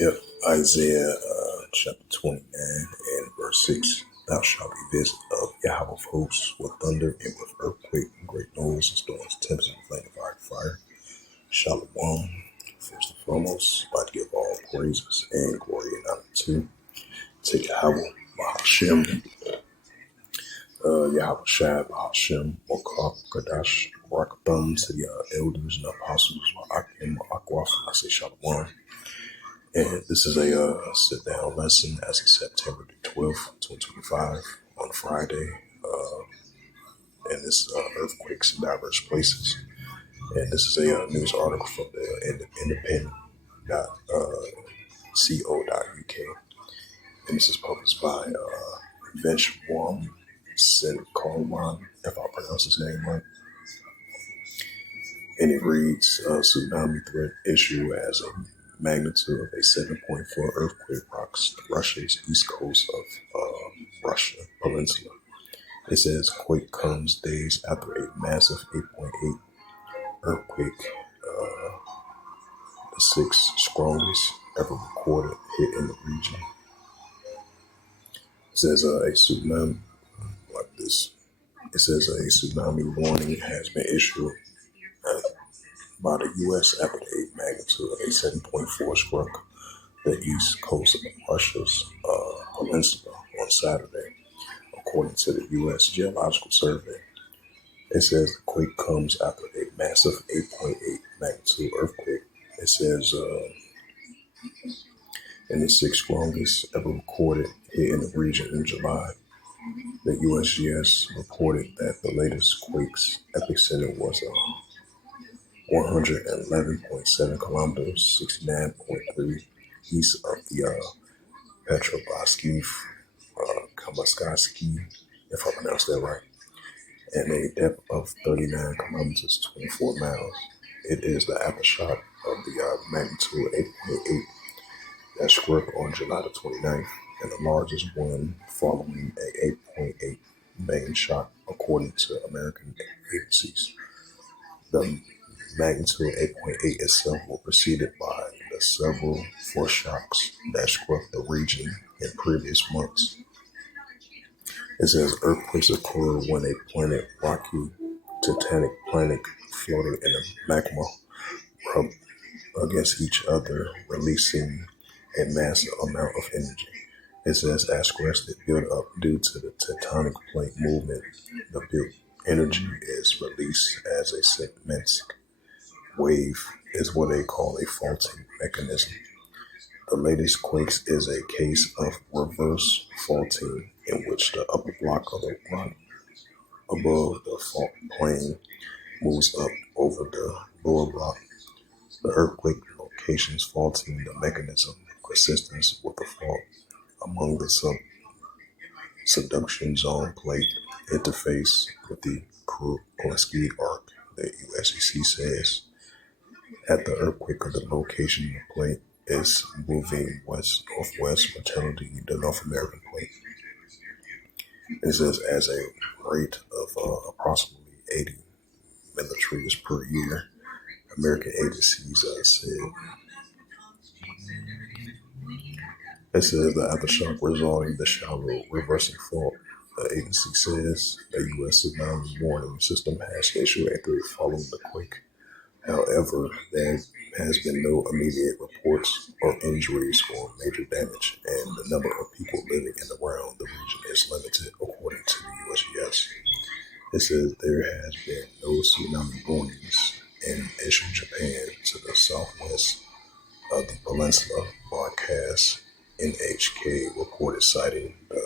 Yep, Isaiah chapter 29 and verse 6. Thou shalt be visited of Yahweh of hosts with thunder and with earthquake and great noise and storms, tempest and flame of fire. Shalom. First and foremost, I'd like to give all praises and glory and honor to Yahweh, Bahashem, Yahweh Shai, Bahashem, Mokar, Kadash, Rakatham, to the elders and apostles, Ma'akim, Ma'akwaf, I say Shalom. And this is a sit-down lesson as of September the 12th, 2025 on Friday. And this earthquakes in diverse places. And this is a news article from the independent.co.uk. And this is published by Benchwarm Sin Coleman, if I pronounce his name right. And it reads, tsunami threat issue as a magnitude of a 7.4 earthquake rocks Russia's east coast of Russia Peninsula. It says quake comes days after a massive 8.8 earthquake, the sixth strongest ever recorded, hit in the region. It says a tsunami like this. It says a tsunami warning has been issued by the U.S. after the magnitude of a 7.4 struck the east coast of Russia's peninsula on Saturday, according to the U.S. Geological Survey. It says the quake comes after a massive 8.8 magnitude earthquake. It says in the sixth strongest ever recorded hit in the region in July. The USGS reported that the latest quake's epicenter was 111.7 kilometers, 69.3 east of the Petrovsky, Kamaskaski, if I pronounce that right, and a depth of 39 kilometers, 24 miles. It is the aftershock of the magnitude 8.8 that struck on July the 29th, and the largest one following a 8.8 main shock, according to American agencies. The magnitude 8.8 itself was preceded by the several foreshocks that struck the region in previous months. It says earthquakes occur when a planet, rocky, titanic planet floating in a magma, rub against each other, releasing a massive amount of energy. It says as crusted build up due to the tectonic plate movement, the built energy is released as a seismic wave is what they call a faulting mechanism. The latest quakes is a case of reverse faulting in which the upper block of the rock above the fault plane moves up over the lower block. The earthquake locations faulting the mechanism consistent with the fault among the subduction zone plate interface with the Kurleski arc, the USEC says. At the earthquake of the location of the plate is moving west-northwest parallel the North American plate. It says as a rate of approximately 80 millimeters per year. American agencies said. It says the aftershock resulting in the shallow reversing fault. The agency says the U.S. tsunami warning system has issued a threat following the quake. However, there has been no immediate reports of injuries or major damage, and the number of people living in and around the region is limited, according to the USGS. It says there has been no tsunami warnings in Ishu, Japan, to the southwest of the peninsula. Broadcast NHK reported citing the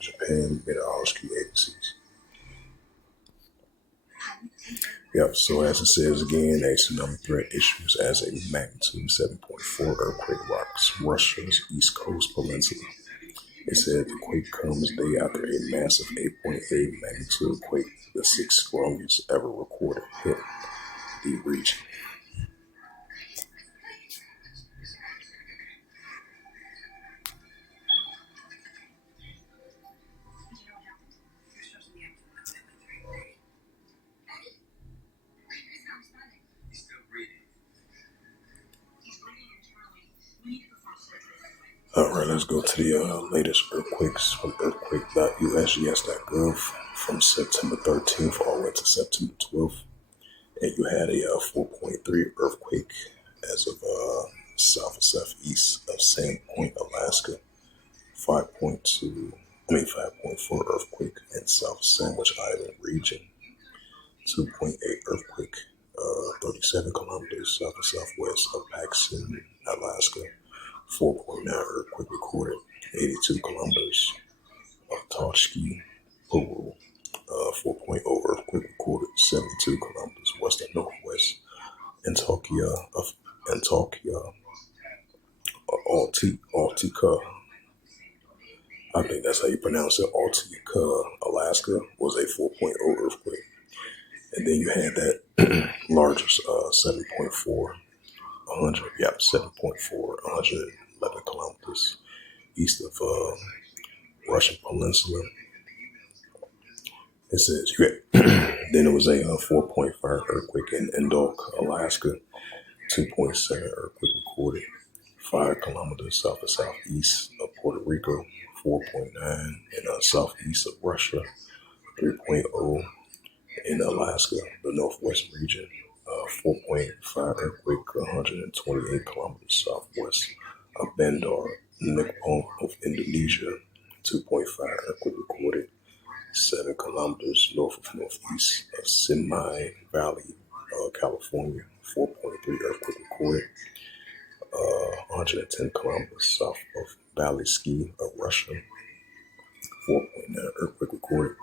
Japan meteorology agencies. Yep, so as it says again, a tsunami threat issues as a magnitude 7.4 earthquake rocks Russia's east coast peninsula. It said the quake comes day after a massive 8.8 magnitude quake, the sixth strongest ever recorded, hit the region. All right, let's go to the latest earthquakes from earthquake.usgs.gov from September 13th all the way to September 12th. And you had a 4.3 earthquake as of south and southeast of Sand Point, Alaska. 5.4 earthquake in South Sandwich Island region. 2.8 earthquake, 37 kilometers south and southwest of Paxton, Alaska. 4.9 earthquake recorded, 82 kilometers of Tochki, Peru. 4.0 earthquake recorded, 72 kilometers west and northwest. Antalya, Altica, I think that's how you pronounce it, Altica, Alaska, was a 4.0 earthquake. And then you had that largest 7.4, 111 kilometers east of Russian Peninsula. It says you had, then it was a 4.5 earthquake in Endok, Alaska. 2.7 earthquake recorded 5 kilometers south and southeast of Puerto Rico. 4.9 in southeast of Russia. 3.0 in Alaska, the northwest region. 4.5 earthquake 128 kilometers southwest of Bandar Nippon of Indonesia. 2.5 earthquake recorded 7 kilometers north of northeast of Sinai Valley, California. 4.3 earthquake recorded 110 kilometers south of Valley Ski of Russia. 4.9 earthquake recorded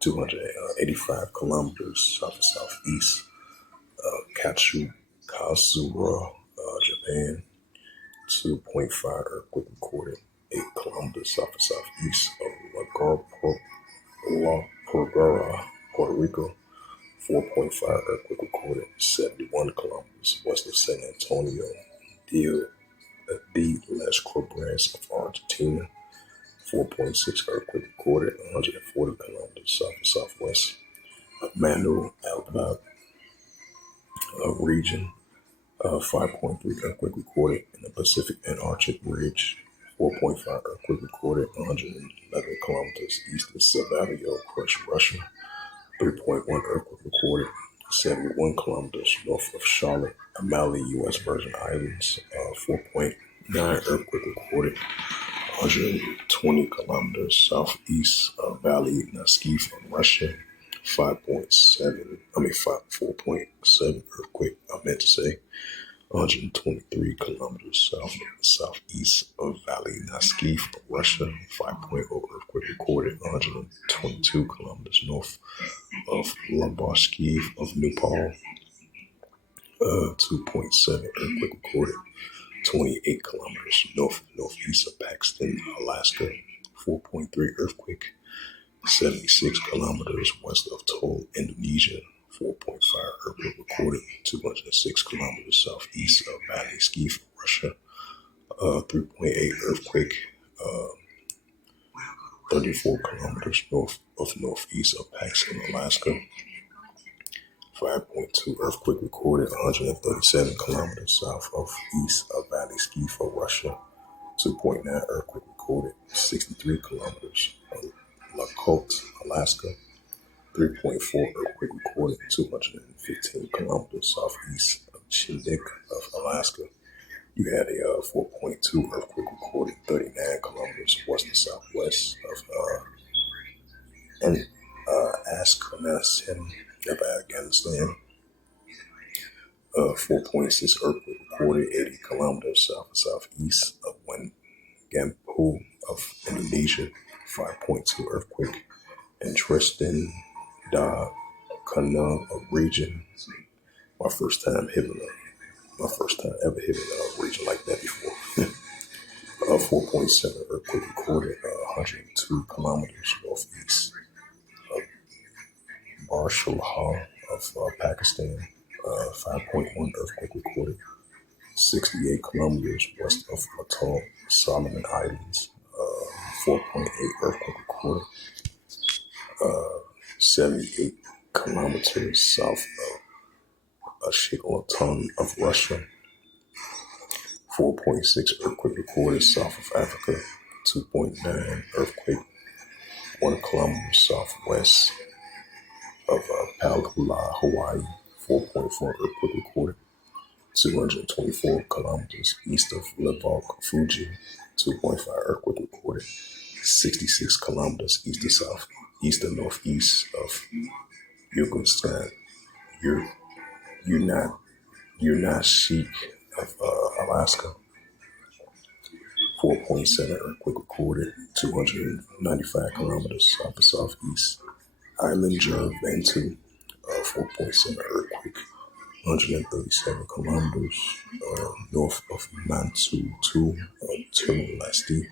285 kilometers south and southeast of Kazura, Japan. 2.5 earthquake recorded 8 kilometers south and southeast of La Pargara, Puerto Rico. 4.5 earthquake recorded 71 kilometers west of San Antonio de las Cobras of Argentina. 4.6 earthquake recorded 140 kilometers south and southwest of Manu Alba region. 5.3 earthquake recorded in the Pacific Antarctic Ridge. 4.5 earthquake recorded 111 kilometers east of Savario, Russia. 3.1 earthquake recorded 71 kilometers north of Charlotte, Amalie, U.S. Virgin Islands. 4.9 earthquake recorded 120 kilometers southeast of Valley Naskif in Russia. 4.7 earthquake, I meant to say 123 kilometers southeast of Valley Naskif, Russia. 5.0 earthquake recorded 122 kilometers north of Lubavsky of Nepal. 2.7 earthquake recorded 28 kilometers northeast of Paxton, Alaska. 4.3 earthquake 76 kilometers west of Toul, Indonesia. 4.5 earthquake recorded 206 kilometers southeast of Valley Ski, Russia. 3.8 earthquake 34 kilometers northeast of Paxton, Alaska. 5.2 earthquake recorded 137 kilometers south of east of Valley Ski for Russia. 2.9 earthquake recorded 63 kilometers of Lakota, Alaska. 3.4 earthquake recorded 215 kilometers southeast of Chindik of Alaska. You had a 4.2 earthquake recorded 39 kilometers west and southwest of Askanasin of Afghanistan. 4.6 earthquake recorded 80 kilometers south and southeast of Wangampu of Indonesia. 5.2 earthquake in Tristan da Cunha region. My first time ever hitting a region like that before. 4.7 earthquake recorded 102 kilometers northeast of Barshalha of Pakistan. 5.1 earthquake recorded 68 kilometers west of Atoll, Solomon Islands. 4.8 earthquake recorded 78 kilometers south of Ashikotan of Russia. 4.6 earthquake recorded south of Africa. 2.9 earthquake 1 kilometer southwest of Palakula, Hawaii. 4.4 earthquake recorded 224 kilometers east of Levac, Fuji. 2.5 earthquake recorded 66 kilometers east of south, east and northeast of Yugoslav, Unashik of Alaska. 4.7 earthquake recorded 295 kilometers south of southeast Island Vanuatu. 4.7 earthquake 137 kilometers north of Mantu, Timor-Leste.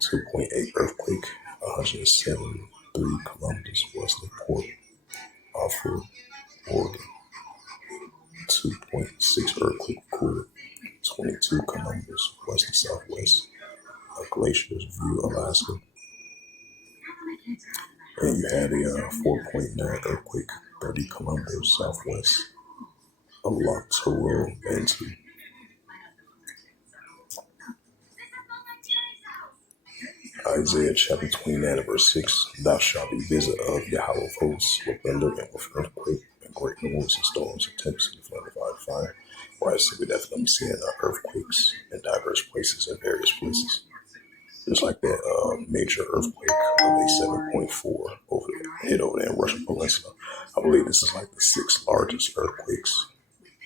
2.8 earthquake 173 kilometers west of Port Arthur, Oregon. 2.6 earthquake recorded 22 kilometers west of southwest of Glacier's View, Alaska. And you had a 4.9 earthquake 30 kilometers southwest of Lac Toro, Vanuatu. Isaiah chapter 29 verse 6. Thou shalt be visitor of Yahweh of hosts with thunder and with earthquake and great noise and storms and tempests and flood of fire. Where I say we definitely seeing earthquakes in diverse places in various places. Just like that major earthquake of a 7.4 hit over there in Russian Peninsula. I believe this is like the 6th largest earthquakes,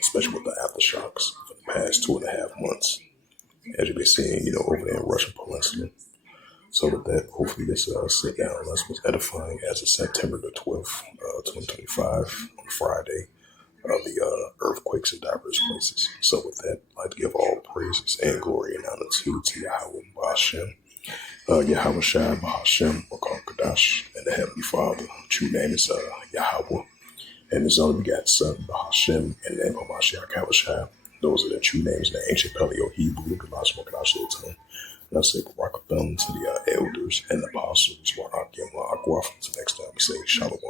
especially with the aftershocks for the past 2.5 months. As you've been seeing, over there in Russian Peninsula. So with that, hopefully this sit-down lesson was edifying as of September the 12th, 2025, on Friday, of the earthquakes in diverse places. So with that, I'd like to give all praises and glory and honor to Yahweh Ba'ashem, Yahweh Shai Ba'ashem, Makar Kadash, and the Heavenly Father. True name is Yahweh, and His only begotten Son, Ba'ashem, and the name of Mashiach Yahushua. Those are the true names in the ancient Paleo Hebrew, the last one Kadash tongue. And I say Barakathon to the elders and the apostles. Wa'akim Wa'akwaf. Until next time, we say Shalom.